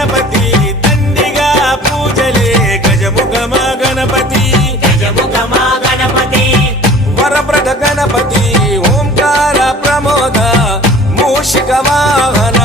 గణపతి దండిగా పూజలే గజముఖమ గణపతి గజముఖమా గణపతి వరప్రద గణపతి ఓంకార ప్రమోద మూషిక వాహన